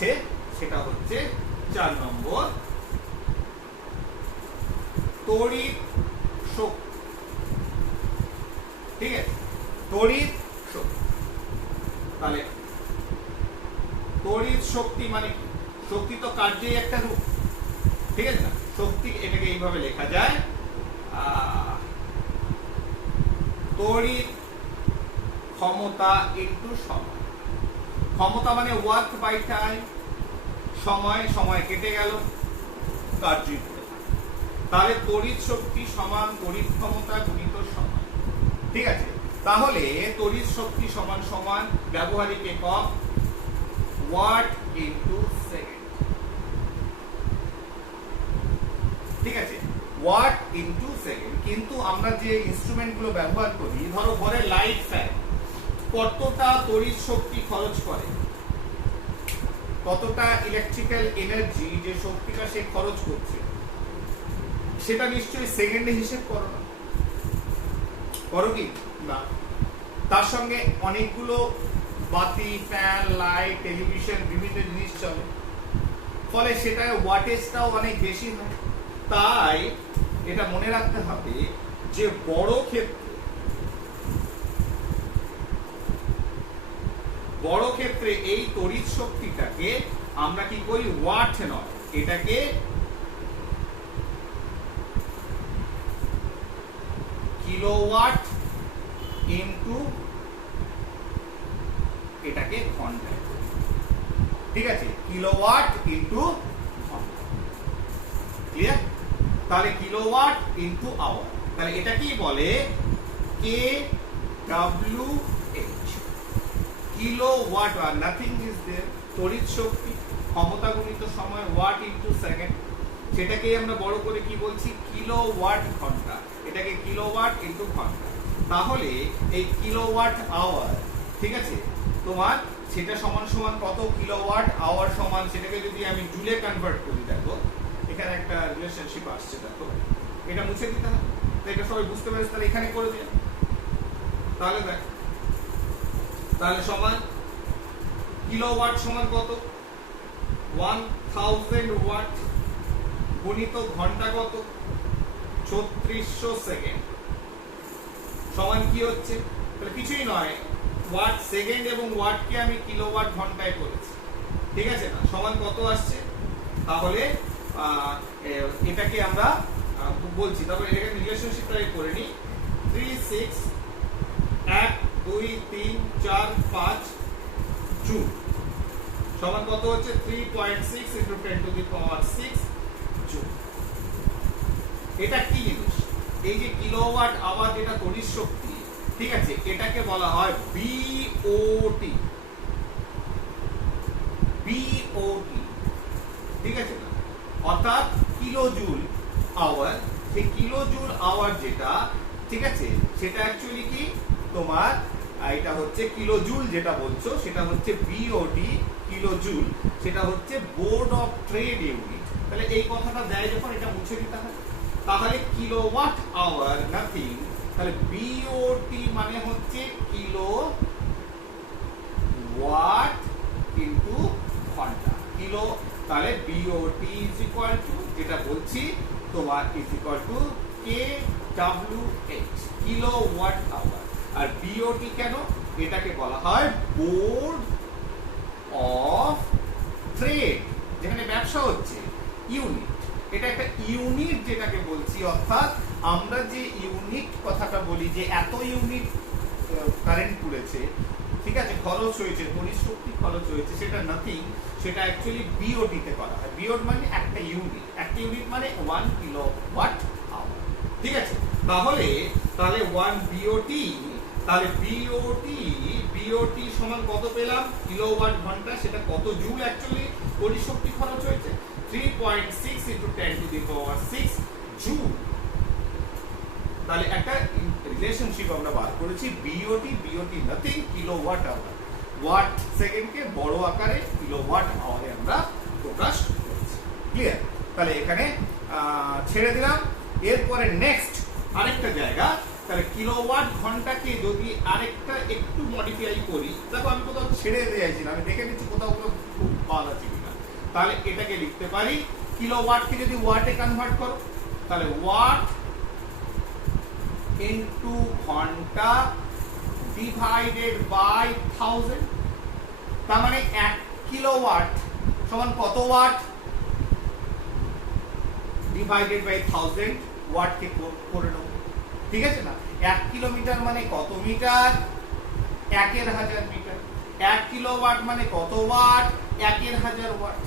আছে সেটা হচ্ছে 4 নম্বর, তড়িৎ শক্তি। ঠিক আছে, তড়িৎ শক্তি। তাহলে তড়িৎ শক্তি মানে কি? শক্তি তো কার্যের একটা রূপ, ঠিক আছে না? শক্তি এটাকে এইভাবে লেখা যায়, তড়িৎ ক্ষমতা ইনটু সময়। ক্ষমতা মানে ওয়ার্ক বাই টাইম, সময়, সময় কেটে গেল, কার্য। তাহলে তড়িৎ শক্তি সমান তড়িৎ ক্ষমতা গুণিত সময়। ঠিক আছে, তাহলে তড়িৎ শক্তি সমান সমান ব্যবহারিক একক ওয়াট ইনটু সেকেন্ড। ঠিক আছে, ওয়াট ইনটু সেকেন্ড। কিন্তু আমরা যে ইনস্ট্রুমেন্ট গুলো ব্যবহার করি, ধরো ঘরে লাইট ফ্যান, কতটা তড়িৎ শক্তি খরচ করে, কতটা ইলেকট্রিক্যাল এনার্জি যে শক্তিটা সে খরচ করছে, সেটা নিশ্চয়ই সেকেন্ডে হিসেব করো না, করো কি না? তার সঙ্গে অনেকগুলো বাতি, ফ্যান, লাইট, টেলিভিশন, বিভিন্ন জিনিস চলে, ফলে সেটা ওয়াটেজটাও অনেক বেশি হয়। তাই এটা মনে রাখতে হবে যে বড় ক্ষেত্রে এই তড়িৎ শক্তিটাকে আমরা কি করি? ওয়াট নয়, এটাকে কিলোওয়াট ইনটু এটাকে ঘন্টা। ঠিক আছে, কিলোওয়াট ইনটু ঘন্টা। ক্লিয়ার? তাহলে কিলোওয়াট ইনটু আওয়ার। তাহলে এটা কি বলে? কে ডব্লিউ এইচ, কিলোওয়াট, আর নাথিং ইজ देयर। তড়িৎ শক্তি ক্ষমতা গুণিত সময়, ওয়াট ইনটু সেকেন্ড, সেটাকে আমরা বড় করে কি বলছি? কিলোওয়াট ঘন্টা। এটাকে কিলোওয়াট ইনটু ঘন্টা। তাহলে এই কিলোওয়াট আওয়ার, ঠিক আছে, তোমার সেটা সমান সমান কত? কিলোওয়াট আওয়ার সমান, সেটাকে যদি আমি জুলে কনভার্ট করি, দেখো এখানে একটা রিলেশনশিপ আসছে, দেখো এটা মুছে দিতে হবে, এটা সবাই বুঝতে পারছে। তাহলে এখানে করে দিই, তাহলে দেখ, তাহলে সমান কিলোওয়াট সমান কত? 1000 ওয়াট গুণিত ঘন্টা কত? 3600 সেকেন্ড, সমান কি হচ্ছে? তাহলে কিছুই নয়, ওয়াট সেকেন্ড এবং ওয়াটকে আমি কিলোওয়াট ঘন্টায় করেছি, ঠিক আছে না? সমান কত আসছে? তাহলে এটাকে আমরা বলছি, তারপর এটাকে রিলেশনশিপটা করে নিই। 3 6 1 2 3 4 5 জুল সমান কত হচ্ছে? 3.6 into 10 to the power 6 joule. এটা কি জিনিস? এই যে কিলোওয়াট আওয়ার যেটা তড়িৎ শক্তি, ঠিক আছে, এটাকে বলা হয় বিওটি। বিওটি, ঠিক আছে না? অর্থাৎ কিলোজুল আওয়ার। সেই কিলোজুল আওয়ার যেটা, ঠিক আছে, সেটা অ্যাকচুয়ালি কি তোমার, এটা হচ্ছে কিলোজুল যেটা বলছো, সেটা হচ্ছে বিওটি কিলোজুল, সেটা হচ্ছে বোর্ড অফ ট্রেড ইউনিট। তাহলে এই কথাটা দেয় যখন, এটা মুছে দিতে হবে। তাহলে কিলোওয়াট আওয়ার নাথিং, তাহলে বিওটি মানে হচ্ছে কিলো ওয়াট ইনটু ঘন্টা, কিলো। তাহলে বিওটি ইজ ইকুয়াল টু, যেটা বলছি তোমার, is equal to K W H, kilowatt hour. আর বিওটি কেন? এটাকে বলা হয় বোর্ড অফ ট্রেড, যেখানে ব্যবসা হচ্ছে, ইউনিট। এটা একটা ইউনিট যেটাকে বলছি, অর্থাৎ আমরা যে ইউনিট কথাটা বলি, যে এত ইউনিট কারেন্ট পুড়েছে, ঠিক আছে, খরচ হয়েছে, তড়িৎ শক্তি খরচ হয়েছে, সেটা নাথিং, সেটা অ্যাকচুয়ালি বিওটি তে করা হয়। বিওট মানে একটা ইউনিট, একটা ইউনিট মানে 1 কিলোওয়াট আওয়ার, ঠিক আছে। তাহলে 1 বিওটি, তাহলে বিওটি সমান কত পেলাম? কিলোওয়াট ঘন্টা, সেটা কত জুল অ্যাকচুয়ালি তড়িৎ শক্তি খরচ হয়েছে? 3.6 into 10 to the power 6 joule. তাহলে একটা রিলেশনশিপ আমরা বার করেছি, BOT nothing, kilowatt hour. Watt সেকেন্ডকে বড় আকারে কিলোওয়াট আওয়ারে আমরা প্রকাশ করেছি। ক্লিয়ার? তাহলে এখানে ছেড়ে দিলাম। এরপরে নেক্সট আরেকটা জায়গা, তাহলে কিলোওয়াট ঘন্টাকে যদি আরেকটা একটু মডিফাই করি, দেখো আমি কোথাও ছেড়ে দিয়েছি না, আমি দেখে নিচ্ছি কোথাও বাদ আছে কিনা। তাহলে এটাকে লিখতে পারি কিলোওয়াটকে যদি ওয়াটে কনভার্ট করো তাহলে ওয়াট ইনটু ঘন্টা ডিভাইডেড বাই 1000। তার মানে 1 কিলোওয়াট সমান কত ওয়াট ডিভাইডেড বাই 1000 ওয়াটকে করে নেব, ঠিক আছে না। 1 কিলোমিটার মানে কত মিটার, 1000 মিটার। 1 কিলোওয়াট মানে কত ওয়াট, 1000 ওয়াট,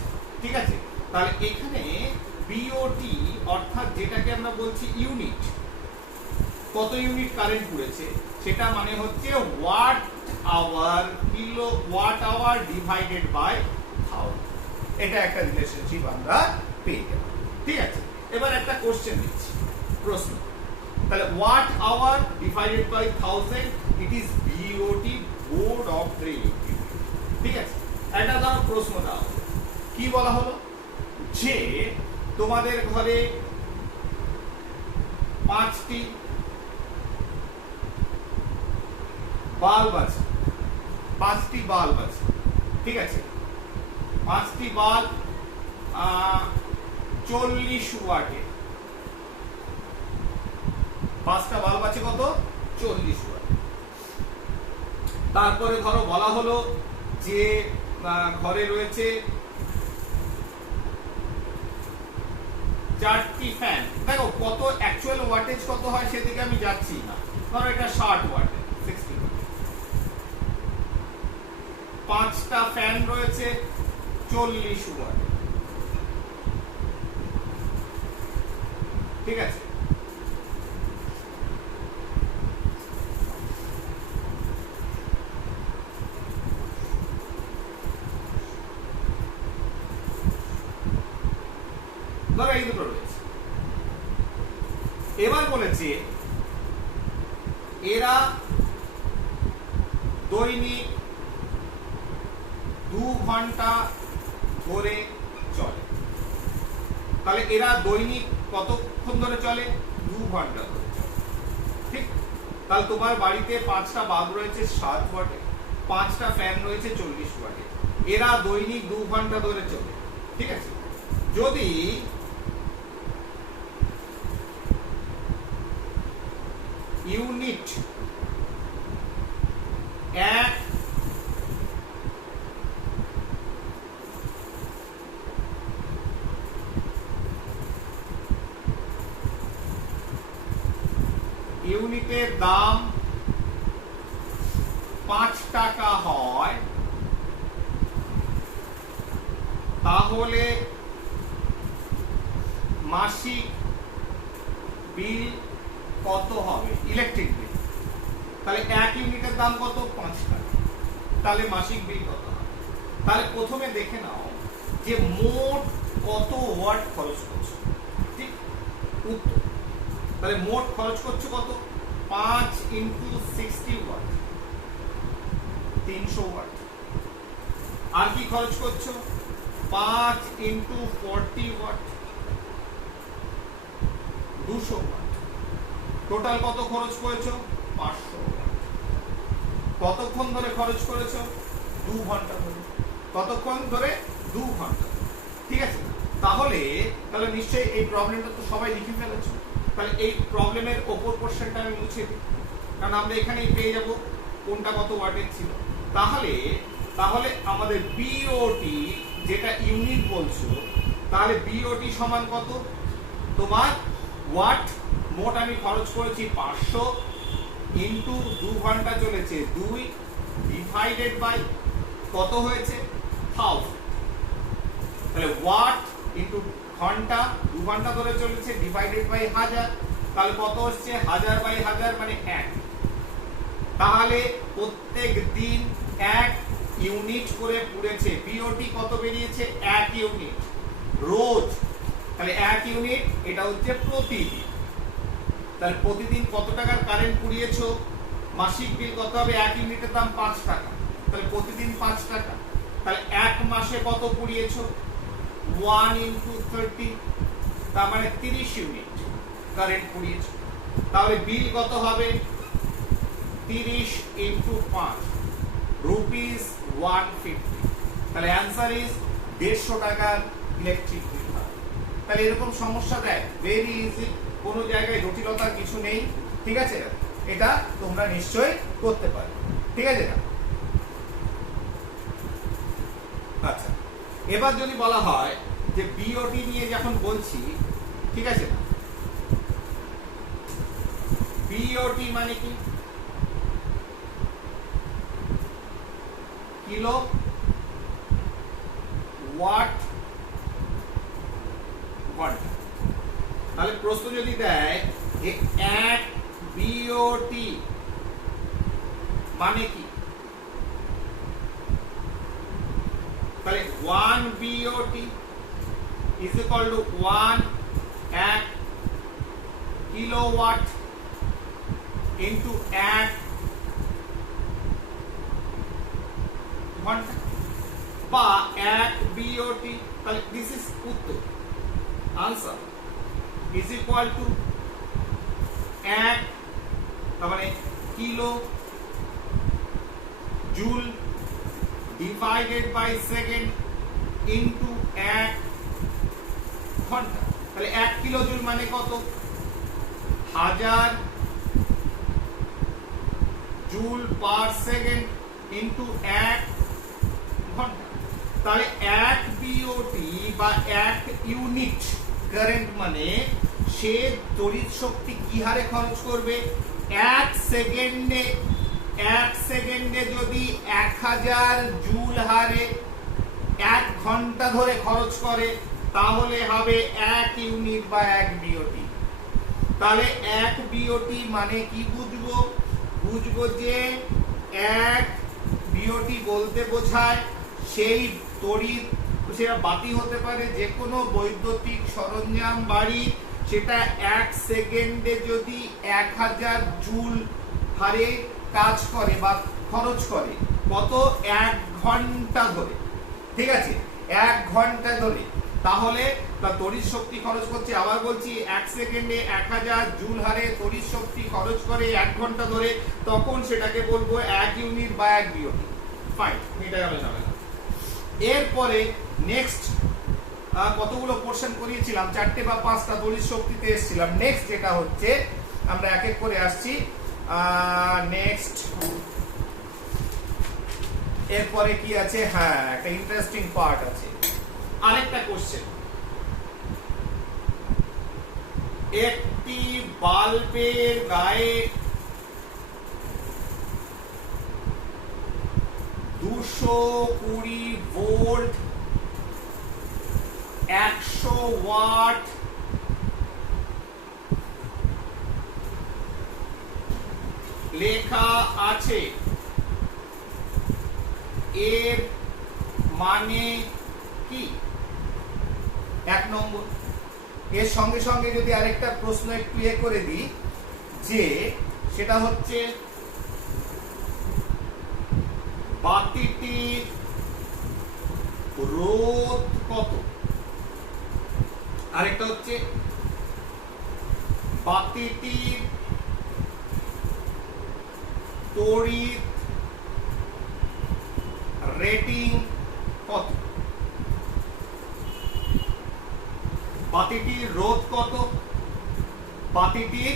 ঠিক আছে। তাহলে এখানে বিওটি অর্থাৎ যেটাকে আমরা বলছি ইউনিট, কত ইউনিট কারেন্ট পুড়েছে সেটা মানে হচ্ছে watt hour, kilowatt hour divided by 1000। এটা একটা রিলেশনশিপ আমরা পেয়ে গেলাম, ঠিক আছে। এবার একটা কোশ্চেন দিচ্ছি, প্রশ্ন। তাহলে watt hour divided by 1000 it is BOT, board of the electric, ঠিক আছে। এটা দাও প্রশ্ন দাও, কি বলা হলো যে তোমাদের ঘরে 5টি বাল্ব আছে, 5টি বাল্ব আছে, ঠিক আছে। 5টি বাল্ব 40 ওয়াটে, 5টা বাল্ব আছে কত 40 ওয়াট। তারপরে ধরো বলা হলো যে ঘরে রয়েছে 4টি ফ্যান। দেখো কত অ্যাকচুয়াল ওয়াটেজ কত হয় সেদিকে আমি যাচ্ছি না, ধরো এটা 60 ওয়াটে, 60 ওয়াট। 5টা ফ্যান রয়েছে 40 ওয়াটে, ঠিক আছে। ধরো এই দুটো রয়েছে। এবার বলেছে এরা দৈনিক 2 ঘন্টা ধরে চলে। তাহলে এরা দৈনিক কতক্ষণ ধরে চলে, 2 ঘন্টা ধরে চলে, ঠিক। তাহলে তোমার বাড়িতে 5টা বাল্ব রয়েছে 60 ওয়াটে, 5টা ফ্যান রয়েছে 40 ওয়াটে, এরা দৈনিক 2 ঘন্টা ধরে চলে, ঠিক আছে। যদি ইউনিট 1 ইউনিটের দাম 5 টাকা হয়, তাহলে মাসিক বিল কত হবে, ইলেকট্রিক বিল। তাহলে 1 ইউনিটের দাম কত 5 টাকা, তাহলে মাসিক বিল কত হবে। তাহলে প্রথমে দেখে নাও যে মোট কত ওয়াট খরচ করছো, ঠিক, উত্তর। তাহলে মোট খরচ করছো কত, 5 ইন্টু 60 ওয়াট, 300 ওয়াট। আর কি খরচ করছো, 5 ইন্টু 40 ওয়াট, 200 ওয়াট। টোটাল কত খরচ করেছো, 500 ওয়াট। কতক্ষণ ধরে খরচ করেছো, 2 ঘন্টা ধরে। কতক্ষণ ধরে, 2 ঘন্টা, ঠিক আছে। তাহলে নিশ্চয়ই এই প্রবলেমটা তো সবাই লিখে ফেলেছো। তাহলে এই প্রবলেমের ওপর কোশ্চেনটা আমি মুছে দিই, কারণ আমরা এখানেই পেয়ে যাব কোনটা কত ওয়াটের ছিল। তাহলে আমাদের বিওটি যেটা ইউনিট বলছো, তাহলে বিওটি সমান কত, তোমার ওয়াট, মোট আমি খরচ করেছি 500 ইন্টু 2 ঘন্টা চলেছে 2 ডিভাইডেড বাই কত হয়েছে 1000। তাহলে ওয়াট ইন্টু ঘন্টা, 2 ঘন্টা ধরে চলেছে, ডিভাইডেড বাই 1000, তাহলে কত হচ্ছে 1000 বাই 1000 মানে 1। তাহলে প্রত্যেক দিন 1 ইউনিট করে পুড়েছে। বিওটি কত বেরিয়েছে, 1 ইউনিট রোজ। তাহলে 1 ইউনিট, এটা হচ্ছে প্রতিদিন। তাহলে প্রতিদিন কত টাকার কারেন্ট পুড়িয়েছো, মাসিক বিল কত হবে, 1 ইউনিটের দাম 5 টাকা, তাহলে প্রতিদিন 5 টাকা। তাহলে 1 মাসে কত পুড়িয়েছো, 1 ইন্টু 30, তার মানে 30 ইউনিট কারেন্ট পুড়িয়েছো। তাহলে বিল কত হবে, 30 ইন্টু 5 রুপিস 150। তাহলে অ্যান্সার ইজ 150 টাকার ইলেকট্রিক বিল হয়। তাহলে এরকম সমস্যা দেয়, ভেরি ইজি, কোনো জায়গায় জটিলতার কিছু নেই। ঠিক আছে, এটা তোমরা নিশ্চয়ই করতে পারো। ঠিক আছে না? আচ্ছা, এবার যদি বলা হয় যে বিওটি নিয়ে যখন বলছি, ঠিক আছে না, বিওটি মানে কি? কিলো ওয়াট ঘন্টা। তাহলে প্রশ্ন যদি দেয় যে এক বিওটি মানে কি, তাহলে 1 বিওটি ইজ ইকুয়াল টু 1 এক কিলোওয়াট ইনটু এক ঘন্টা, বা এক বিওটি, তাহলে দিস ইজ উত্তর, আনসার ইজ ইকুয়াল টু এক, তার মানে kilojoule divided by second into এক ঘন্টা। তাহলে 1 কিলো জুল মানে কত? 1000 জুল পার সেকেন্ড ইনটু এক ঘন্টা। তাহলে 1 বিওটি বা 1 ইউনিট কারেন্ট মানে সে তড়িৎ শক্তি কি হারে খরচ করবে? 1 সেকেন্ডে, 1 সেকেন্ডে যদি 1000 জুল হারে 1 ঘন্টা ধরে খরচ করে তাহলে হবে 1 ইউনিট বা 1 বিওটি। তাহলে 1 বিওটি মানে কি বুঝবো? বুঝবো যে 1 বিওটি বলতে বোঝায় সেই তড়িৎ, সেটা বাতি হতে পারে, যে কোনো বৈদ্যুতিক সরঞ্জাম বাড়ি, সেটা 1 সেকেন্ডে যদি 1000 জুল হারে কাজ করে বা খরচ করে, কত? 1 ঘন্টা ধরে। ঠিক আছে, 1 ঘন্টা ধরে, তাহলে তার তড়িৎ শক্তি খরচ করছে। আবার বলছি, 1 সেকেন্ডে 1000 জুল হারে তড়িৎ শক্তি খরচ করে 1 ঘন্টা ধরে, তখন সেটাকে বলবো 1 ইউনিট বা 1 বিওটি। ফাইন, এটা গেল ঝামেলা। এরপরে নেক্সট কতগুলো পোরশন করিয়েছিলাম, 4টে বা 5টা তড়িৎ শক্তিতে এসেছিলাম। নেক্সট যেটা হচ্ছে, আমরা এক এক করে আসছি। নেক্সট এরপরে কি আছে? হ্যাঁ, একটা ইন্টারেস্টিং পার্ট আছে। আরেকটা কোশ্চেন, একটি বাল্বের গায়ে 220 ভোল্ট 100 ওয়াট লেখা আছে, এর মানে কি? 1 নম্বর। এর সঙ্গে সঙ্গে যদি আরেকটা প্রশ্ন একটু করে দিই, যে সেটা হচ্ছে বাতিটির রোধ কত? আরেকটা হচ্ছে বাতিটির তড়িৎ রেটিং কত? বাতিটির রোধ কত? বাতিটির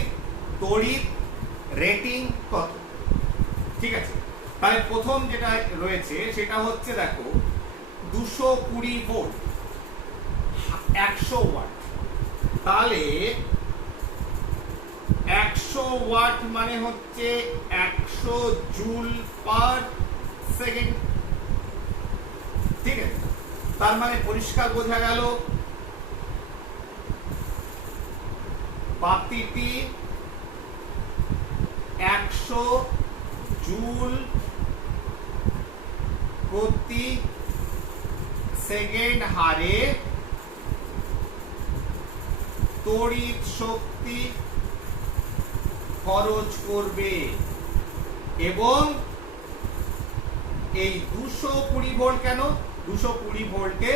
তড়িৎ রেটিং কত? ঠিক আছে, তাহলে প্রথম যেটা রয়েছে সেটা হচ্ছে, দেখো 220 ভোল্ট 100 ওয়াট, তাহলে 100 ওয়াট মানে হচ্ছে 100 জুল পার সেকেন্ড। ঠিক আছে, তার মানে পরিষ্কার বোঝা গেল বাতিটি 100 জুল প্রতি সেকেন্ড হারে তড়িৎ শক্তি খরচ করবে, এবং এই 220 ভোল্ট, কেন 220 ভোল্টে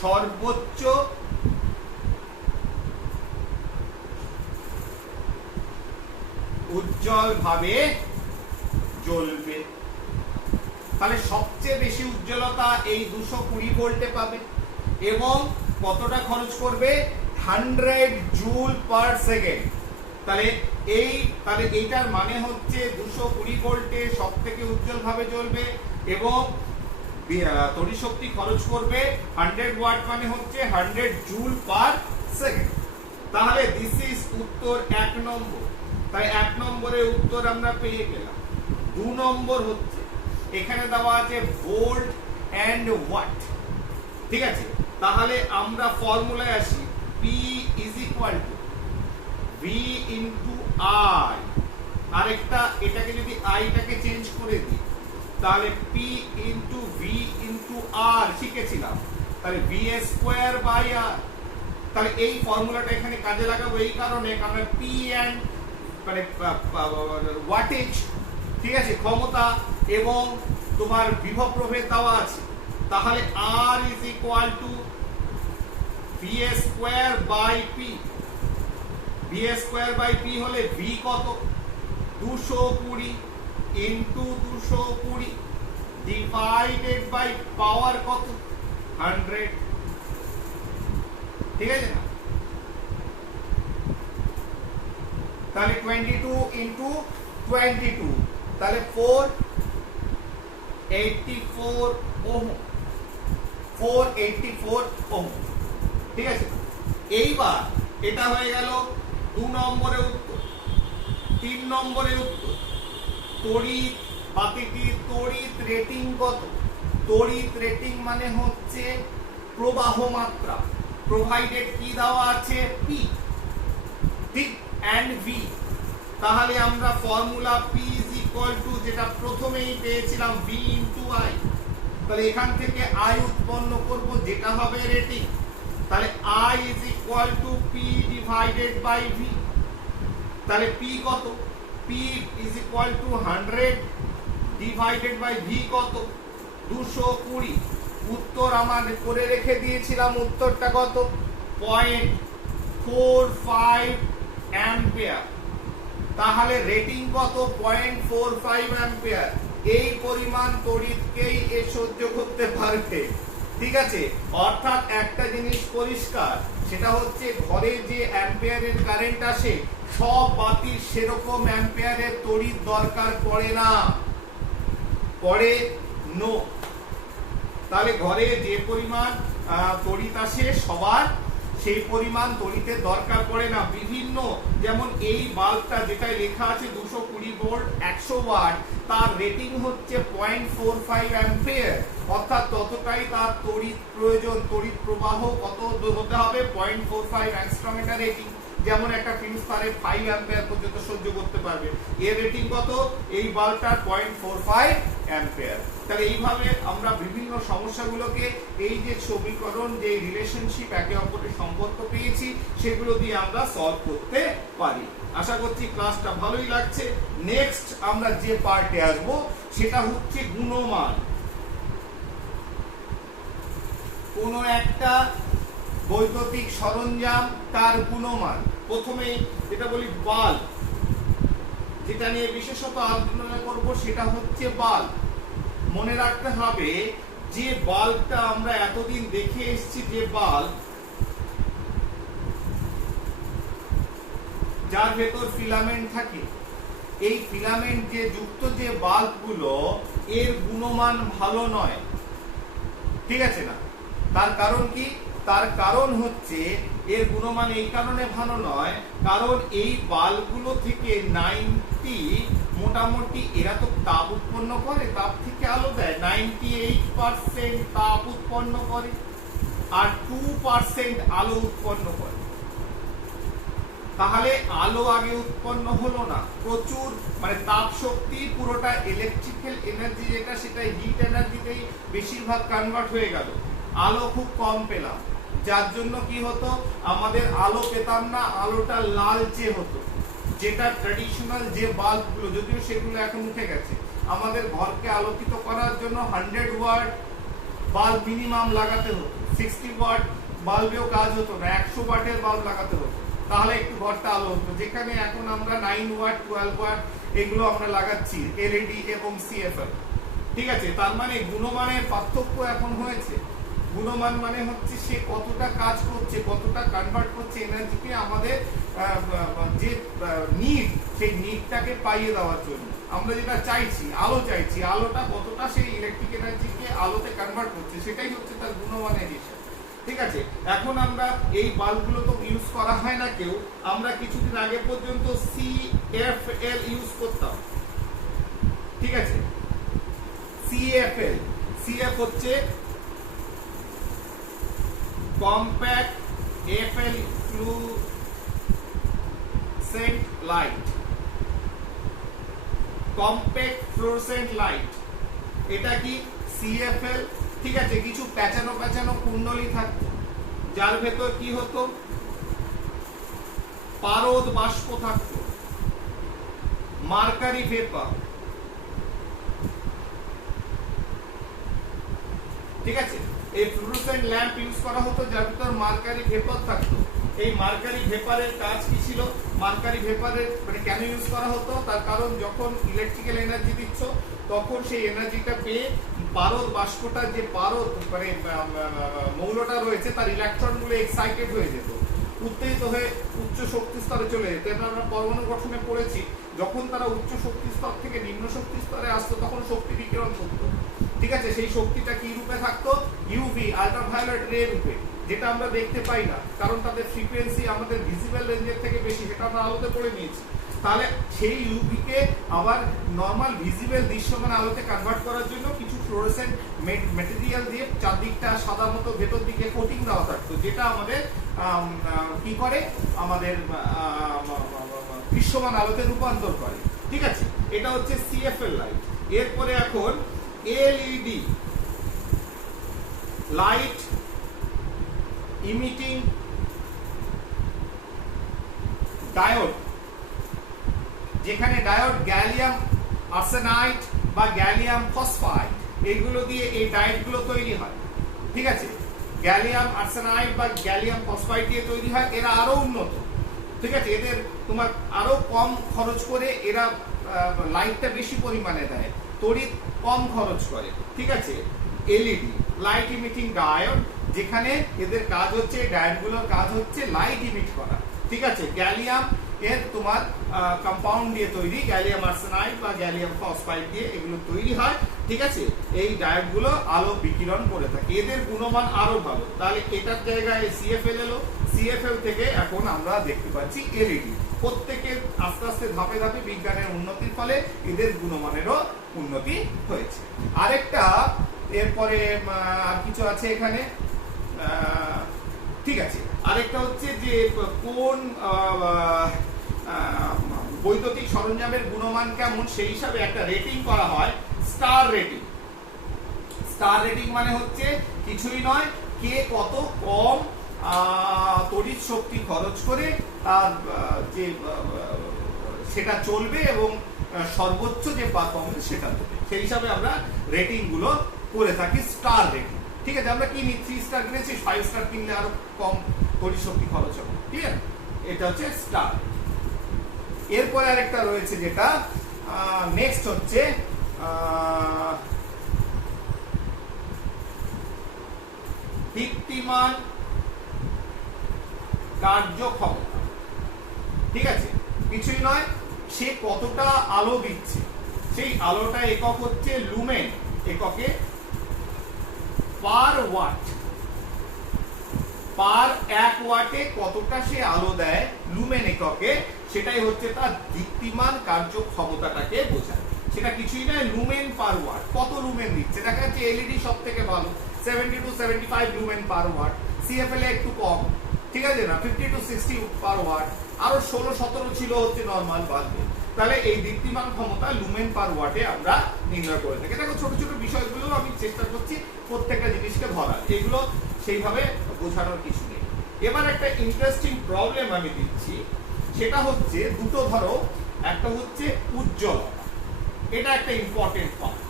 সর্বোচ্চ উজ্জ্বল ভাবে জ্বলবে। তাহলে সবচেয়ে বেশি উজ্জ্বলতা এই 220 ভোল্টে পাবে এবং কতটা খরচ করবে 100 জুল পার সেকেন্ড। তাহলে এইটার মানে হচ্ছে 220 ভোল্টে সবথেকে উজ্জ্বল ভাবে জ্বলবে এবং তড়িৎ শক্তি খরচ করবে 100 ওয়াট, মানে হচ্ছে 100 জুল পার সেকেন্ড। তাহলে দিস ইজ উত্তর 1 নম্বর। তাই 1 নম্বরের উত্তর আমরা পেয়ে গেলাম। 2 নম্বর হচ্ছে এখানে দেওয়া আছে ভোল্ট এন্ড ওয়াট। ঠিক আছে, তাহলে আমরা ফর্মুলায় আসি। P is equal to V into I। আরেকটা এটাকে যদি I টাকে চেঞ্জ করে দিই তাহলে P into V into R শিখেছিলাম, তাহলে V স্কয়ার বাই R। তাহলে এই ফর্মুলাটা এখানে কাজে লাগাবো এই কারণে কারণ P এন্ড মানে ওয়াটেজ, ঠিক আছে, ক্ষমতা এবং তোমার বিভব প্রভেদ দেওয়া আছে। তাহলে R is equal to V square by P। V square by P হলে V কত 220 ইনটু 220 ডিভাইডেড বাই পাওয়ার কত 100। ঠিক আছে না? তাহলে 22 ইনটু 22 তাহলে 484 ওহম, 484 ওহম। ঠিক আছে, এইবার এটা হয়ে গেল 2 নম্বরের উত্তর। 3 নম্বরের উত্তর তড়িৎ বাতিটির তড়িৎ রেটিং কত? তড়িৎ রেটিং মানে হচ্ছে প্রবাহ মাত্রা। প্রোভাইডেড কি দেওয়া আছে P, ঠিক, এন্ড V। তাহলে আমরা formula P is equal to যেটা প্রথমেই পেয়েছিলাম V into I। তাহলে এখান থেকে I উৎপন্ন করব যেটা হবে রেটিং। তাহলে I is equal to P divided by V। তাহলে P কত? P is equal to 100 divided by V কত 220। উত্তর আমাদের করে রেখে দিয়েছিলাম, উত্তরটা কত 0.45 অ্যাম্পিয়ার। তাহলে রেটিং কত 0.45 অ্যাম্পিয়ার। এই পরিমাণ তড়িৎকেই এ সহ্য করতে পারবে। ঠিক আছে, অর্থাৎ একটা জিনিস পরিষ্কার, সেটা হচ্ছে ঘরে যে অ্যাম্পিয়ারের কারেন্ট আসে সব বাতির সেরকম অ্যাম্পিয়ারের তড়িৎ দরকার পড়ে না, পড়ে নো। তাহলে ঘরে যে পরিমাণ তড়িৎ আসে সবার সেই পরিমাণ তড়িতের দরকার পড়ে না। বিভিন্ন যেমন এই বাল্বটা যেটা লেখা আছে 220 ভোল্ট 100 ওয়াট, তার রেটিং হচ্ছে 0.45 অ্যাম্পিয়ার, অর্থাৎ ততটাই তার তড়িৎ প্রয়োজন। তড়িৎ প্রবাহ কত হতে হবে 0.45 অ্যাংস্ট্রম এটা রেটিং। যেমন একটা ফিউজ তারে 5 অ্যাম্পিয়ার পর্যন্ত সহ্য করতে পারবে, এর রেটিং কত এই বাল্বটার 0.45 অ্যাম্পিয়ার। তাহলে এইভাবে আমরা বিভিন্ন সমস্যাগুলোকে এই যে সমীকরণ, যে রিলেশনশিপ, একে অপরের সম্পর্ক পেয়েছি, সেগুলো দিয়ে আমরা সলভ করতে পারি। আশা করছি ক্লাসটা ভালোই লাগছে। নেক্সট আমরা যে পার্টে আসবো সেটা হচ্ছে গুণমান। কোন একটা বৈদ্যুতিক সরঞ্জাম তার গুণমান। প্রথমে যেটা বলি বাল্ব, যেটা নিয়ে বিশেষত আলোচনা করব সেটা হচ্ছে বাল্ব। মনে রাখতে হবে যে বাল্বটা আমরা এতদিন দেখে এসেছি, যে বাল্ব যার ভেতর ফিলামেন্ট থাকে, এই ফিলামেন্ট যে যুক্ত যে বাল্বগুলো এর গুণমান ভালো নয়। ঠিক আছে না? তার কারণ কি? তার কারণ হচ্ছে এর গুণমান এই কারণে ভালো নয় কারণ এই বাল্বগুলো থেকে 90 মোটামুটি এরা তো তাপ উৎপন্ন করে, তাপ থেকে আলো দেয়, 98% তাপ উৎপন্ন করে আর 2% আলো উৎপন্ন করে। তাহলে আলো আগে উৎপন্ন হলো না, প্রচুর মানে তাপ শক্তি পুরোটা ইলেকট্রিক্যাল এনার্জি যেটা সেটা হিট এনার্জিতেই বেশিরভাগ কনভার্ট হয়ে গেল। আলো খুব কম পেলাম, যার জন্য কি হতো আমাদের আলো পেতাম না, আলোটা লালচে হতো। যেটা ট্র্যাডিশনাল যে বাল্বগুলো, যদিও সেগুলো এখন উঠে গেছে, আমাদের ঘরকে আলোকিত করার জন্য 100 ওয়াট বাল্ব মিনিমাম লাগাতে হতো। 60 ওয়াট বাল্বেও কাজ হতো না, 100 ওয়াটের বাল্ব লাগাতে হতো, তাহলে একটু ঘরটা আলো হতো। যেখানে এখন আমরা 9 ওয়াট 12 ওয়াট এগুলো আমরা লাগাচ্ছি, এলইডি এবং সিএফএল। ঠিক আছে, তার মানে গুণমানের পার্থক্য এখন হয়েছে। গুণমান মানে হচ্ছে সে কতটা কাজ করছে, কতটা কনভার্ট করছে এনার্জিকে আমাদের যে নিড, সেই নিডটাকে পাইয়ে দেওয়ার জন্য। আমরা যেটা চাইছি, আলো চাইছি, আলোটা কতটা সেই ইলেকট্রিক এনার্জিকে আলোতে কনভার্ট করছে, সেটাই হচ্ছে তার গুণমানের হিসাব। ঠিক আছে, এখন আমরা এই বাল্বগুলো তো ইউজ করা হয় না কেউ, আমরা কিছুদিন আগে পর্যন্ত CFL ইউজ করতাম। ঠিক আছে, CFL, CF হচ্ছে compact FL fluorescent light, compact fluorescent light, এটা কি CFL। ঠিক আছে, কিছু প্যাঁচানো প্যাঁচানো কুণ্ডলী থাকতো, যার ভেতর কি হতো, পারদ বাষ্প থাকতো, মার্কারি ভেপার। ঠিক আছে, এই ফ্লুরোসেন্ট ল্যাম্প ইউজ করা হতো, যার ভিতর মার্কারি ভেপার থাকতো। এই মার্কারি ভেপারের কাজ কি ছিল, মার্কারি ভেপারের মানে কেন ইউজ করা হতো, তার কারণ যখন ইলেকট্রিক্যাল এনার্জি দিচ্ছ তখন সেই এনার্জিটা পেয়ে পারদ বাষ্পটা, যে পারদ মানে মৌলটা রয়েছে, তার ইলেকট্রনগুলো এক্সাইটেড হয়ে যেত, উত্তেজিত হয়ে উচ্চ শক্তি স্তরে চলে যেত। এটা আমরা পরমাণু গঠনে পড়েছি, যখন তারা উচ্চ শক্তি স্তর থেকে নিম্ন শক্তি স্তরে আসতো তখন শক্তি বিকিরণ করতো। ঠিক আছে, সেই শক্তিটা কি রূপে থাকতো, ইউভি আল্ট্রাভায়োলেট রে রূপে, যেটা আমরা দেখতে পাই না, কারণ তাদের ফ্রিকোয়েন্সি আমাদের ভিজিবল রেঞ্জের থেকে বেশি, সেটা আমরা আলোতে পড়ে নিয়েছি। তাহলে সেই ইউভি কে আবার নরমাল ভিজিবল দৃশ্যমান আলোতে কনভার্ট করার জন্য কিছু ফ্লোরোসেন্ট ম্যাটেরিয়াল দিয়ে চারদিকটা সাদা মতো ভেতর দিকে কোটিং দেওয়া থাকতো, যেটা আমাদের কি করে, আমাদের দৃশ্যমান আলোতে রূপান্তর করে। ঠিক আছে, এটা হচ্ছে CFL লাইট। এরপরে এখন LED লাইট ইমিটিং ডায়োড, যেখানে ডায়োড গ্যালিয়াম আর্সেনাইড বা গ্যালিয়াম ফসফাইড, এইগুলো দিয়ে এই ডায়োডগুলো তৈরি হয়। ঠিক আছে, গ্যালিয়াম আর্সেনাইড বা গ্যালিয়াম ফসফাইড দিয়ে তৈরি হয়। এরা আরো উন্নত। ঠিক আছে, এদের তোমার আরো কম খরচ করে এরা লাইটটা বেশি পরিমাণে দেয়, তড়িৎ কম খরচ করে। ঠিক আছে, LED লাইট ইমিটিং ডায়োড, যেখানে এদের কাজ হচ্ছে, ডায়োডগুলোর কাজ হচ্ছে লাইট ইমিট করা। ঠিক আছে, গ্যালিয়াম এর তোমার কম্পাউন্ড দিয়ে তৈরি, গ্যালিয়াম আর্সেনাইড বা গ্যালিয়াম ফসফাইড দিয়ে এগুলো তৈরি হয়। ঠিক আছে, এই ডায়োডগুলো আলো বিকিরণ করে থাকে, এদের গুণমান আরো ভালো। তাহলে এটার জায়গায় CFL এলো, CFL থেকে এখন আমরা দেখতে পাচ্ছি LED। প্রত্যেকের আস্তে আস্তে ধাপে ধাপে বিজ্ঞানের উন্নতির ফলে এদের গুণমানেরও উন্নতি হয়েছে। আরেকটা এরপরে আর কিছু আছে এখানে। ঠিক আছে, আরেকটা হচ্ছে যে কোন বৈদ্যুতিক সরঞ্জামের গুণমান কেমন, সেই হিসাবে একটা রেটিং করা হয়, স্টার রেটিং। স্টার রেটিং মানে হচ্ছে কিছুই নয়, কে কত কম তড়িৎ শক্তি খরচ করে তার যে সেটা চলবে এবং সর্বোচ্চ যে পারফরমেন্স সেটা দেবে, সেই হিসাবে আমরা রেটিং গুলো করে থাকি, স্টার রেটিং। ঠিক আছে, আমরা কিনি 3 স্টার কিনেছি, 5 স্টার কিনলে আরো কম তড়িৎ শক্তি খরচ হবে। ঠিক আছে, এটা হচ্ছে স্টার। এরপরে আরেকটা রয়েছে যেটা নেক্সট হচ্ছে দীপ্তিমান কার্যক্ষমতা। ঠিক আছে, কিছুই নয়, সে কতটা আলো দিচ্ছে, সেই আলোটা একক হচ্ছে লুমেন এককে, পার ওয়াট, পার 1 ওয়াটে কতটা সে আলো দেয় লুমেন এককে, সেটাই হচ্ছে তার দীপ্তিমান কার্যক্ষমতাটাকে বোঝায়। সেটা কিছুই নয়, লুমেন পার ওয়াট, কত লুমেন দিচ্ছে। দেখা যাচ্ছে LED সব থেকে ভালো, 70 to 75 lumen per watt, CFL একটু কম। ঠিক আছে না, 50 to 60 পার ওয়াট, আরো 16-17 ছিল হচ্ছে নরমাল বাল্বে। তাহলে এই দীপ্তিমান ক্ষমতা লুমেন পার ওয়াটে আমরা নির্ণয় করে থাকি। দেখো ছোট ছোট বিষয়গুলো আমি চেষ্টা করছি প্রত্যেকটা জিনিসকে ধরার, এগুলো সেইভাবে বোঝানোর কিছু নেই। এবার একটা ইন্টারেস্টিং প্রবলেম আমি দিচ্ছি, সেটা হচ্ছে দুটো, ধরো একটা হচ্ছে উজ্জ্বলতা, এটা একটা ইম্পর্টেন্ট পার্ট,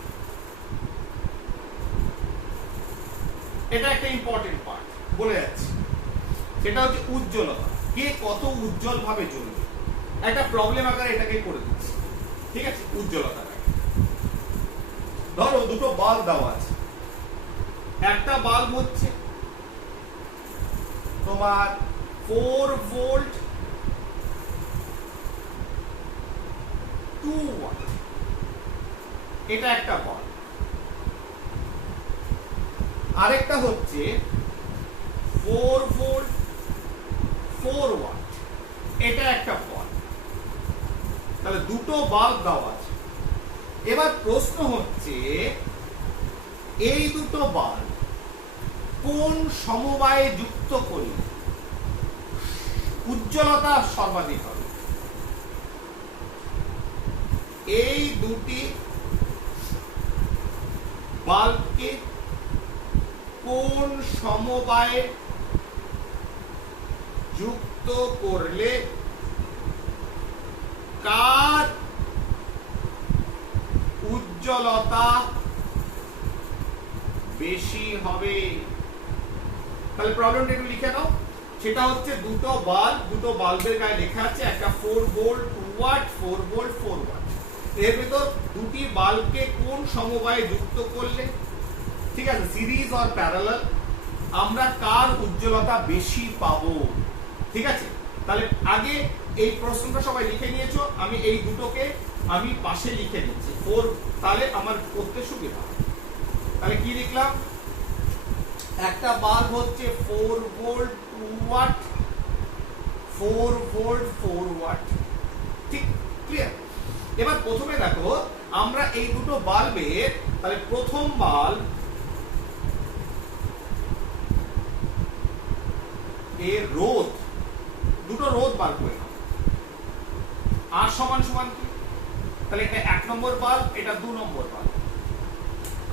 এটা একটা ইম্পর্টেন্ট পার্ট বলে যাচ্ছি, সেটা হচ্ছে উজ্জ্বলতা, কে কত উজ্জ্বল ভাবে জ্বলবে। একটা প্রবলেম আকারে এটাকে করে দিচ্ছি। ঠিক আছে, উজ্জ্বলতা ধরো দুটো বাল্ব দেওয়া আছে, একটা বাল্ব হচ্ছে তোমার 4 ভোল্ট 2 ওয়াট, এটা একটা বাল্ব। আরেকটা হচ্ছে 4 ভোল্ট 4 ওয়াট, এটা একটা বাল্ব। তাহলে দুটো বাল্ব দেওয়া আছে। এবার প্রশ্ন হচ্ছে এই দুটো বাল্ব কোন সমবায়ে যুক্ত করলে উজ্জ্বলতা সর্বাধিক হবে? এই দুটি বাল্বকে কোন সমবায়ে যুক্ত করলে কার উজ্জ্বলতা বেশি হবে? তাহলে প্রবলেমটা একটু লিখে নাও। সেটা হচ্ছে দুটো বাল্বের গায়ে লেখা আছে একটা 4 ভোল্ট 2 ওয়াট 4 ভোল্ট 4 ওয়াট। এর ভিতর দুটি বাল্বকে কোন সমবায়ে যুক্ত করলে, ঠিক আছে, সিরিজ অর প্যারালাল, আমরা কার উজ্জ্বলতা বেশি পাবো? ঠিক আছে, তাহলে আগে এই প্রশ্নটা সবাই লিখে নিয়েছো। আমি এই দুটোকে আমি পাশে লিখে নিচ্ছি 4, তাহলে আমার করতে সুবিধা। তাহলে কি লিখলাম? একটা বাল্ব হচ্ছে 4 ভোল্ট 2 ওয়াট 4 ভোল্ট 4 ওয়াট, ঠিক ক্লিয়ার? এবার প্রথমে দেখো আমরা এই দুটো বাল্বের, তাহলে প্রথম বাল্ব এর রোধ, দুটো রোধ বার করে নাও। আর সমান সমান কি? তাহলে এটা 1 নম্বর বাল্ব, এটা 2 নম্বর বাল্ব।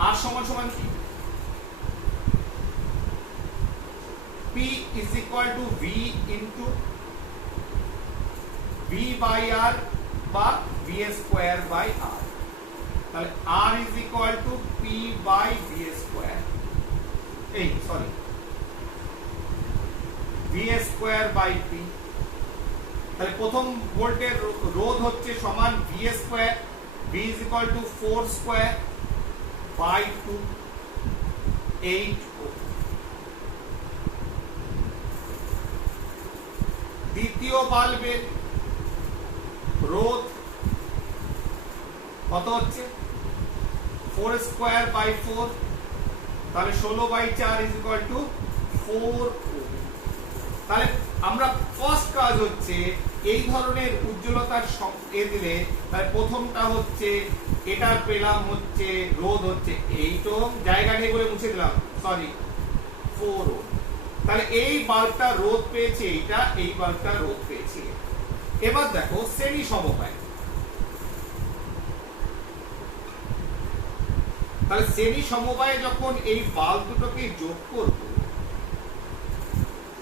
আর সমান সমান কি? P is equal to V into V by R বা V square by R। তাহলে R is equal to P by V square, এই sorry V square by P। তাহলে প্রথম ভোল্টের রোধ হচ্ছে সমান V square, V is equal to 4 square by 2 8 ohm। দ্বিতীয় বাল্বের রোধ কত হচ্ছে? 4 স্কয়ার বাই 4, তাহলে 16 by 4 is equal to 4 ohm. তাহলে আমরা ফার্স্ট কাজ হচ্ছে এই ধরনের উজ্জ্বলতার এ দিলে, তাহলে প্রথমটা হচ্ছে এটার পেলাম হচ্ছে রোধ হচ্ছে 8 ওহম, জায়গা নেই বলে মুছে দিলাম, সরি 4 ওহম। তাহলে এই বাল্বটা রোধ পেয়েছে এইটা, এই বাল্বটা রোধ পেয়েছে। এবার দেখো শ্রেণী সমবায়। তাহলে শ্রেণী সমবায়ে যখন এই বাল্ব দুটোকে যোগ করব,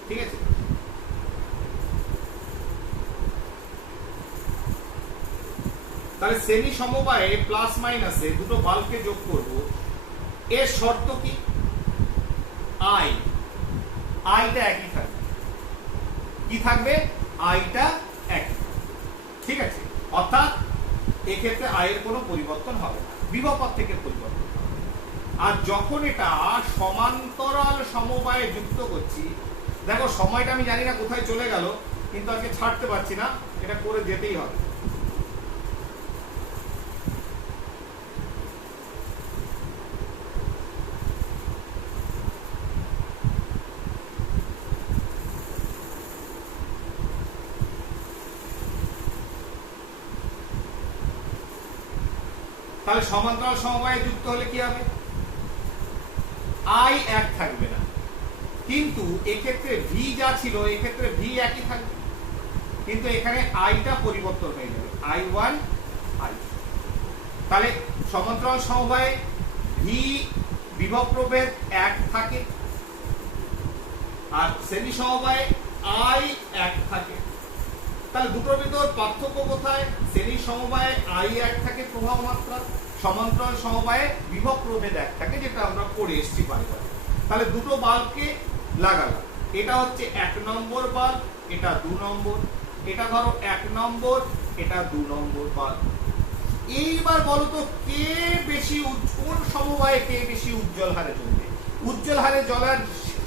ঠিক আছে, তাহলে শ্রেণী সমবায়ে প্লাস মাইনাসে দুটো বাল্বকে যোগ করব। এর শর্ত কি? আই, আইটা একই থাকবে। কি থাকবে? আইটা একই, ঠিক আছে। অর্থাৎ এক্ষেত্রে আয়ের কোনো পরিবর্তন হবে না, বিভব পথ থেকে পরিবর্তন হবে। আর যখন এটা সমান্তরাল সমবায়ে যুক্ত করছি, দেখো সময়টা আমি জানি না কোথায় চলে গেল, কিন্তু আজকে ছাড়তে পারছি না, এটা করে যেতেই হবে। তাহলে সমান্তরাল সমবায়ে যুক্ত হলে কি হবে? আই এক থাকবে না, কিন্তু এক্ষেত্রে ভি যা ছিল এক্ষেত্রে ভি একই থাকবে, কিন্তু এখানে আইটা পরিবর্তন হয়ে যাবে, I1 I। তাহলে সমান্তরাল সমবায়ে ভি বিভব প্রভেদ এক থাকে, আর শ্রেণী সমবায়ে আই এক থাকে। তাহলে দুটোর ভিতর পার্থক্য কোথায়? শ্রেণী সমবায়ে আই এক থাকে প্রবাহ মাত্রা, সমান্তরাল সমবায়ে বিভব প্রভেদ এক থাকে, যেটা আমরা পড়ে এসেছি বারবার। তাহলে দুটো বাল্বকে লাগালাম, এটা হচ্ছে 1 নম্বর বাল্ব, এটা 2 নম্বর, এটা ধরো 1 নম্বর, এটা 2 নম্বর বাল্ব। এইবার বলো তো কে বেশি কোন সমবায়ে কে বেশি উজ্জ্বল হারে জ্বলবে? উজ্জ্বল হারে জ্বলার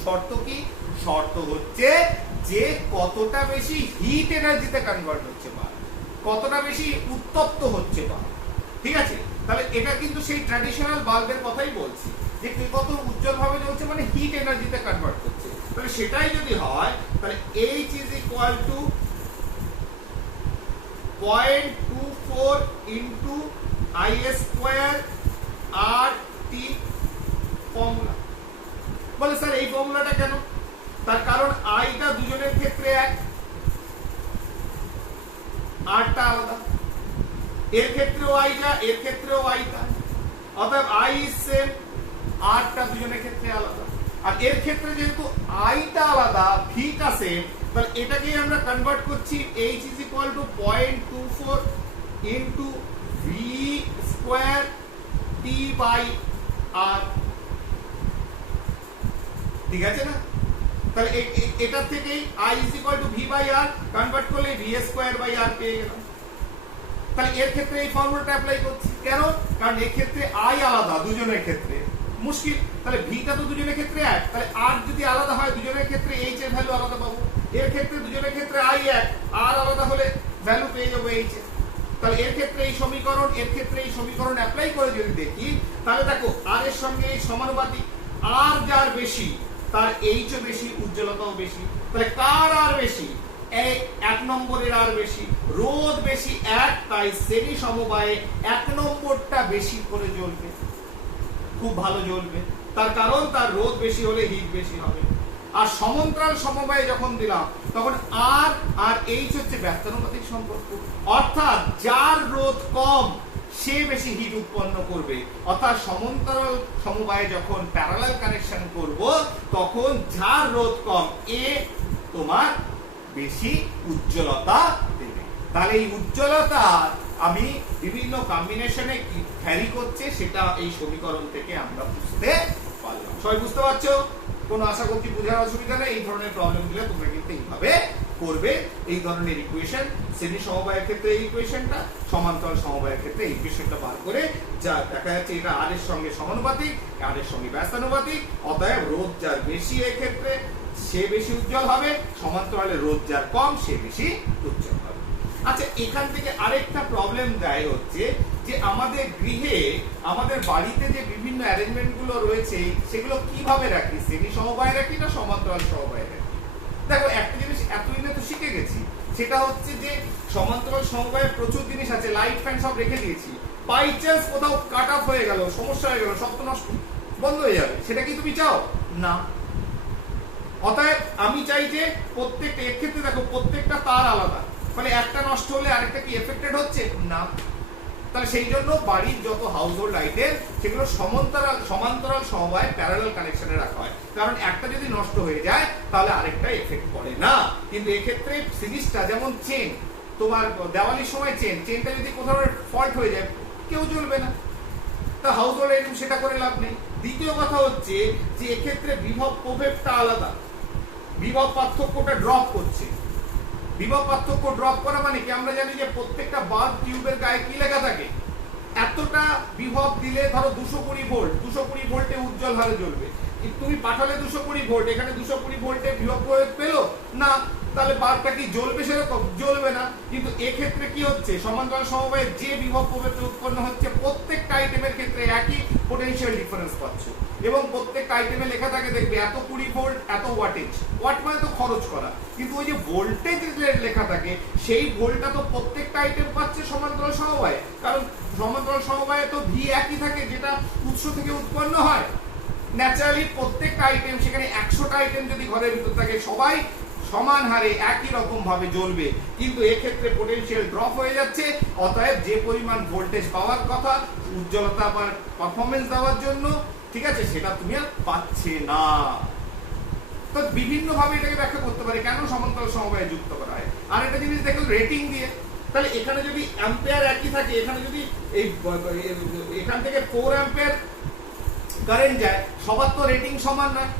শর্ত কি? শর্ত হচ্ছে যে কতটা বেশি হিট এনার্জিতে কনভার্ট হচ্ছে বা কতটা বেশি উত্তপ্ত হচ্ছে বা, ঠিক আছে? তাহলে এটা কিন্তু সেই ট্র্যাডিশনাল বাল্বের কথাই বলছি, যে কত উজ্জ্বল ভাবে জ্বলছে মানে হিট এনার্জিতে কনভার্ট করছে। তাহলে সেটাই যদি হয় তাহলে H is equal to 0.24 into I square RT formula. বলে স্যার এই ফর্মুলাটা কেন? তার কারণ আইটা দুজনের ক্ষেত্রে এক, আরটা আলাদা, এর ক্ষেত্রেও আইটা এর ক্ষেত্রেও আইটা, অতএব আই ইজ সেম, আরটা দুজনের ক্ষেত্রে আলাদা। আর এর ক্ষেত্রে যেহেতু আইটা আলাদা ভিটা সেম, তাহলে এটাকে আমরা কনভার্ট করছি H is equal to 0.24 into V square T by R, ঠিক আছে না? তাহলে এটা থেকেই I is equal to V by R convert করলে V square by R পেয়ে গেলাম। তাহলে এর ক্ষেত্রে এই ফর্মুলাটা অ্যাপ্লাই করছি কেন? কারণ এর ক্ষেত্রে I আলাদা দুজনের ক্ষেত্রে, মুশকিল। তাহলে ভিটা তো দুজনের ক্ষেত্রে এক, তাহলে আর যদি আলাদা হয় দুজনের ক্ষেত্রে H এর ভ্যালু আলাদা পাবো। এর ক্ষেত্রে দুজনের ক্ষেত্রে I এক, আর আলাদা হলে ভ্যালু পেয়ে যাবো H এর। তাহলে এর ক্ষেত্রে এই সমীকরণ, এর ক্ষেত্রে এই সমীকরণ অ্যাপ্লাই করে যদি দেখি, তাহলে দেখো আর এর সঙ্গে এই সমানুপাতিক, আর যার বেশি তার H ও বেশি, উজ্জ্বলতাও বেশি। তাহলে কার আর বেশি? এই এক নম্বরের আর বেশি, রোধ বেশি এক, তাই শ্রেণী সমবায়ে এক নম্বরটা বেশি করে জ্বলবে, খুব ভালো জ্বলবে। তার কারণ তার রোধ বেশি হলে হিট বেশি হবে। আর সমান্তরাল সমবায়ে যখন দিলাম তখন আর আর এইচ হচ্ছে ব্যস্তানুপাতিক সম্পর্ক, অর্থাৎ যার রোধ কম সে বেশি হিট উৎপন্ন করবে। অর্থাৎ সমান্তরাল সমবায়ে যখন প্যারালাল কানেকশন করব তখন যার রোধ কম এ তোমার বেশি উজ্জ্বলতা দেবে। তাহলে এই উজ্জ্বলতা আমি বিভিন্ন কম্বিনেশনে কি ভ্যারি করছে সেটা এই সমীকরণ থেকে আমরা বুঝতে পারলাম। সবাই বুঝতে পারছো? কোনো আশা করছি বোঝার অসুবিধা নেই। এই ধরনের প্রবলেম গুলো তোমরা কিন্তু এইভাবে করবে। এই ধরনের ইকুয়েশন শ্রেণী সমবায়ের ক্ষেত্রে এই ইকুয়েশনটা, সমান্তরাল সমবায়ের ক্ষেত্রে এই ইকুয়েশনটা বার করে যা দেখা যাচ্ছে এটা আর এর সঙ্গে সমানুপাতিক, আর এর সঙ্গে ব্যস্তানুপাতিক, অতএব রোধ যার বেশি এর ক্ষেত্রে সে বেশি উজ্জ্বল হবে, সমান্তরালে রোধ যার কম সে বেশি উজ্জ্বল হবে। আচ্ছা, এখান থেকে আরেকটা প্রবলেম দেয় হচ্ছে যে আমাদের গৃহে, আমাদের বাড়িতে যে বিভিন্ন অ্যারেঞ্জমেন্ট গুলো রয়েছে সেগুলো কিভাবে রাখি? শ্রেণী সমবায়ে রাখি না সমান্তরাল সমবায়ে রাখি? দেখো একটা জিনিস এতদিনে তো শিখে গেছি, সেটা হচ্ছে যে সমান্তরাল সমবায়ে প্রচুর জিনিস আছে, লাইট ফ্যান সব রেখে দিয়েছি। বাই চান্স কোথাও কাট অফ হয়ে গেল, সমস্যা হয়ে গেল, সব তো নষ্ট বন্ধ হয়ে যাবে, সেটা কি তুমি চাও? না। অতএব আমি চাই যে প্রত্যেকটা, এর ক্ষেত্রে দেখো প্রত্যেকটা তার আলাদা, মানে একটা নষ্ট হলে আরেকটা কি এফেক্টেড হচ্ছে না। তাহলে সেই জন্য বাড়ির যত হাউসহোল্ড আইটেম সেগুলো সমান্তরাল সমবায়ে প্যারালাল কানেকশনে রাখা হয়, কারণ একটা যদি নষ্ট হয়ে যায় তাহলে আরেকটা এফেক্ট পড়ে না। কিন্তু এক্ষেত্রে জিনিসটা যেমন চেন, তোমার দেওয়ালির সময় চেনটা যদি কোথাও ফল্ট হয়ে যায় কেউ জ্বলবে না, তা হাউসহোল্ড আইটেম সেটা করে লাভ নেই। দ্বিতীয় কথা হচ্ছে যে এক্ষেত্রে বিভব প্রভেদটা আলাদা, বিভব পার্থক্যটা ড্রপ করছে। বিভব পার্থক্য ড্রপ করা মানে কি? আমরা জানি যে প্রত্যেকটা বাল্ব টিউবের গায়ে কি লেখা থাকে, এতটা বিভব দিলে ধরো 220 ভোল্ট, 220 ভোল্টে উজ্জ্বল হারে জ্বলবে। তুমি পাঠালে 220 ভোল্ট, এখানে 220 ভোল্টে বিভব প্রয়োগ পেলো না, তাহলে বাল্বটা কি জ্বলবে? সেরকম জ্বলবে না। কিন্তু এক্ষেত্রে কি হচ্ছে, সমান্তরাল সমবায়ে যে বিভব প্রভেদ উৎপন্ন হচ্ছে প্রত্যেকটা আইটেমের ক্ষেত্রে একই পোটেনশিয়াল ডিফারেন্স পাচ্ছ, এবং প্রত্যেকটা আইটেমে লেখা থাকে দেখবে এত 20 ভোল্ট এত ওয়াটেজ। ওয়াট মানে তো খরচ করা, কিন্তু ওই যে ভোল্টেজ লেখা থাকে সেই ভোল্টটা তো প্রত্যেকটা আইটেম পাচ্ছে সমান্তরাল সমবায়ে, কারণ সমান্তরাল সমবায়ে তো ভি একই থাকে যেটা উৎস থেকে উৎপন্ন হয়। ন্যাচারালি প্রত্যেকটা আইটেম, সেখানে 100টা আইটেম যদি ঘরের ভিতর থাকে সবাই সমান হারে একই রকম ভাবে জ্বলবে, কিন্তু এক্ষেত্রে পোটেনশিয়াল ড্রপ হয়ে যাচ্ছে। অতএব যে পরিমাণ ভোল্টেজ পাওয়ার কথা উজ্জ্বলতা বা পারফরমেন্স দেওয়ার জন্য, ঠিক আছে, সেটা তুমি আর পাচ্ছে না। তো বিভিন্ন ভাবে এটাকে ব্যাখ্যা করতে পারে কেন সমান্তরাল সমবায়ে যুক্ত করা হয়। আর একটা জিনিস দেখো রেটিং দিয়ে, তাহলে এখানে যদি অ্যাম্পিয়ার একই থাকে, এখানে যদি এই এখান থেকে 4 অ্যাম্পিয়ার কারেন্ট যায়, সবার তো রেটিং সমান নয়,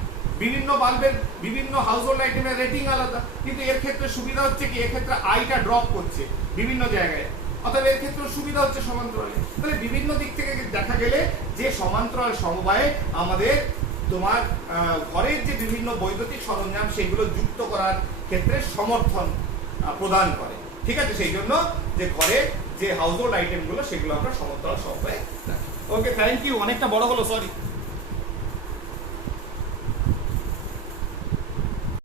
বিভিন্ন বাল্বের বিভিন্ন হাউসহোল্ড আইটেমের রেটিং আলাদা। কিন্তু এর ক্ষেত্রে সুবিধা হচ্ছে কি, এর ক্ষেত্রে আইটা ড্রপ করছে বিভিন্ন জায়গায়, অতএব এর ক্ষেত্রে সুবিধা হচ্ছে সমান্তরালে। তাহলে বিভিন্ন দিক থেকে দেখা গেলে যে সমান্তরাল সমবায়ে আমাদের তোমার ঘরের যে বিভিন্ন বৈদ্যুতিক সরঞ্জাম সেগুলো যুক্ত করার ক্ষেত্রে সমর্থন প্রদান করে। ঠিক আছে, সেই জন্য যে ঘরে যে হাউস হোল্ড আইটেমগুলো সেগুলো আমরা সমান্তরাল সমবায়ে রাখি। ওকে, থ্যাংক ইউ, অনেকটা বড় হলো, সরি।